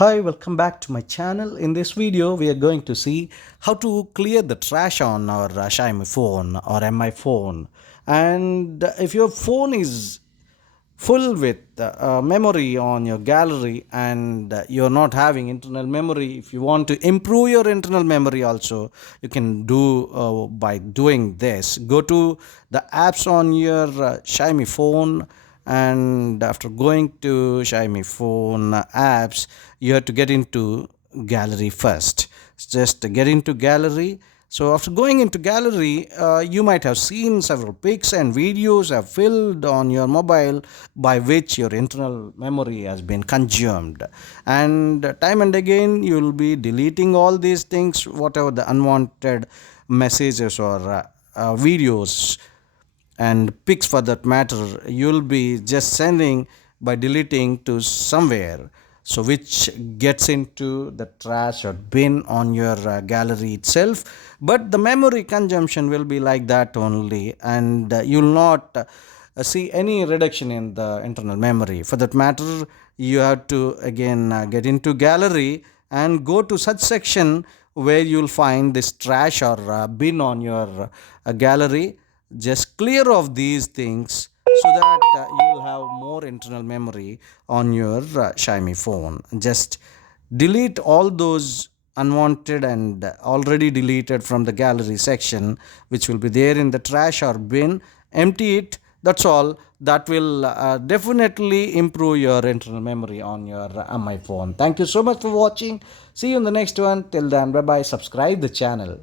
Hi, welcome back to my channel. In this video, we are going to see how to clear the trash on our Xiaomi phone or Mi phone. And if your phone is full with memory on your gallery and you're not having internal memory, if you want to improve your internal memory also, you can do by doing this. Go to the apps on your Xiaomi phone, and after going to Xiaomi phone apps, you have to get into gallery first. Just get into gallery. So after going into gallery, you might have seen several pics and videos have filled on your mobile, by which your internal memory has been consumed. And time and again, you will be deleting all these things, whatever the unwanted messages or videos and pics for that matter, you'll be just sending by deleting to somewhere, so which gets into the trash or bin on your gallery itself. But the memory consumption will be like that only, and you'll not see any reduction in the internal memory. For that matter, you have to again get into gallery and go to such section where you'll find this trash or bin on your gallery. Just clear off these things so that you'll have more internal memory on your Xiaomi phone. Just delete all those unwanted and already deleted from the gallery section, which will be there in the trash or bin. Empty it. That's all. That will definitely improve your internal memory on your Mi phone. Thank you so much for watching. See you in the next one. Till then, bye bye. Subscribe the channel.